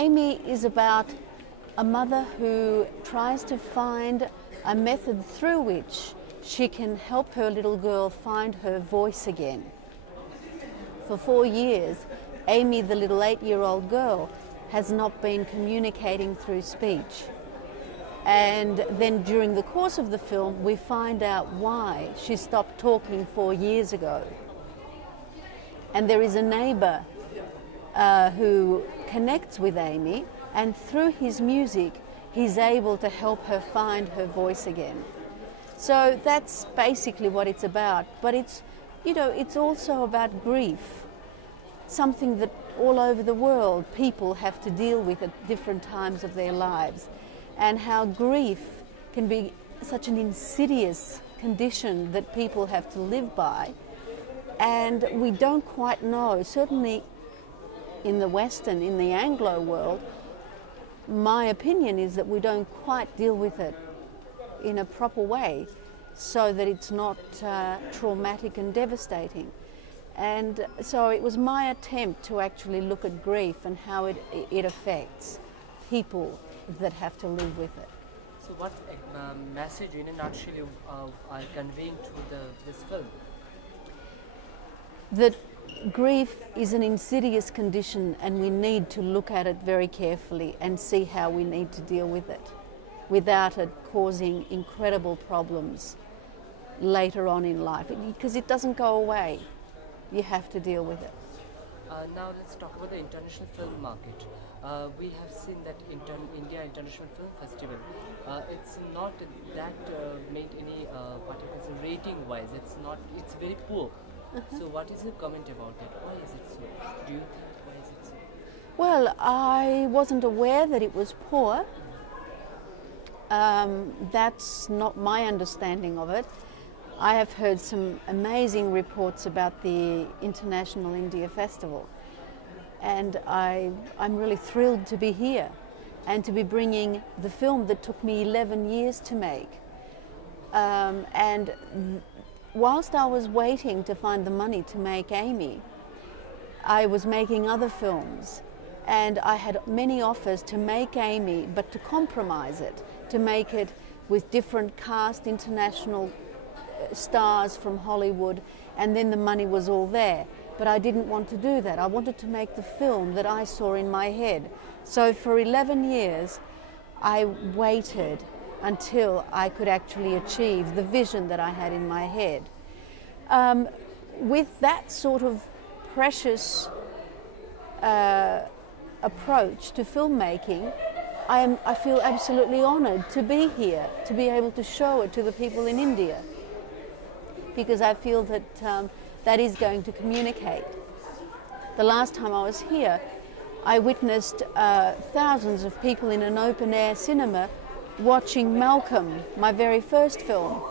Amy is about a mother who tries to find a method through which she can help her little girl find her voice again. For 4 years, Amy, the little 8-year-old girl, has not been communicating through speech. And then during the course of the film, we find out why she stopped talking 4 years ago. And there is a neighbour who connects with Amy, and through his music, he's able to help her find her voice again. So that's basically what it's about. But it's, you know, it's also about grief, something that all over the world people have to deal with at different times of their lives, and how grief can be such an insidious condition that people have to live by. And we don't quite know, certainly in the Western, in the Anglo world, my opinion is that we don't quite deal with it in a proper way so that it's not traumatic and devastating. And so it was my attempt to actually look at grief and how it affects people that have to live with it. So what message in a nutshell you are conveying through this film? That grief is an insidious condition and we need to look at it very carefully and see how we need to deal with it without it causing incredible problems later on in life, because it doesn't go away. You have to deal with it. Now let's talk about the international film market. We have seen that India International Film Festival, it's not that made any rating wise, it's very poor. So what is your comment about that? Why is it so? Do you think, why is it so? Well, I wasn't aware that it was poor. That's not my understanding of it. I have heard some amazing reports about the International India Festival, and I'm really thrilled to be here and to be bringing the film that took me 11 years to make. And whilst I was waiting to find the money to make Amy, I was making other films, and I had many offers to make Amy, but to compromise it, to make it with different cast, international stars from Hollywood, and then the money was all there. But I didn't want to do that. I wanted to make the film that I saw in my head. So for 11 years, I waited until I could actually achieve the vision that I had in my head. With that sort of precious approach to filmmaking, I feel absolutely honoured to be here, to be able to show it to the people in India, because I feel that that is going to communicate. The last time I was here, I witnessed thousands of people in an open-air cinema watching Malcolm, my very first film.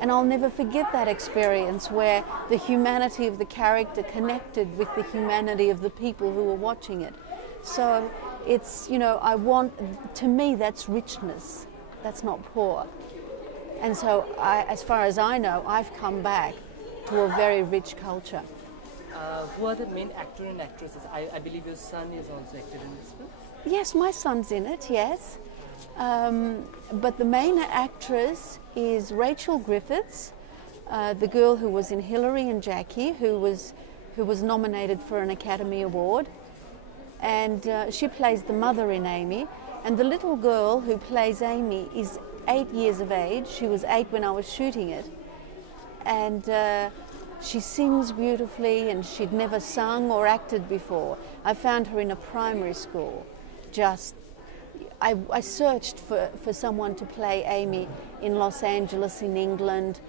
And I'll never forget that experience where the humanity of the character connected with the humanity of the people who were watching it. So it's, you know, to me that's richness, that's not poor. And so as far as I know, I've come back to a very rich culture. Who are the main actor and actresses? I believe your son is also acted in this film? Yes, my son's in it, yes. But the main actress is Rachel Griffiths, the girl who was in Hillary and Jackie, who was nominated for an Academy Award. And she plays the mother in Amy. And the little girl who plays Amy is 8 years of age. She was 8 when I was shooting it. And she sings beautifully, and she'd never sung or acted before. I found her in a primary school. I searched for someone to play Amy in Los Angeles, in England,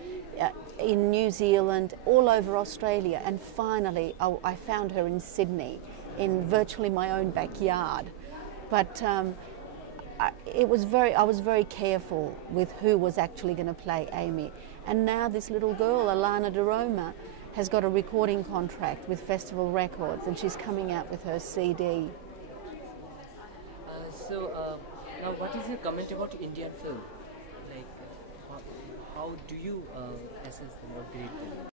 in New Zealand, all over Australia, and finally I found her in Sydney, in virtually my own backyard. But I was very careful with who was actually going to play Amy. And now this little girl, Alana de Roma, has got a recording contract with Festival Records, and she's coming out with her CD. Now what is your comment about Indian film? Like, how do you assess them or grade them?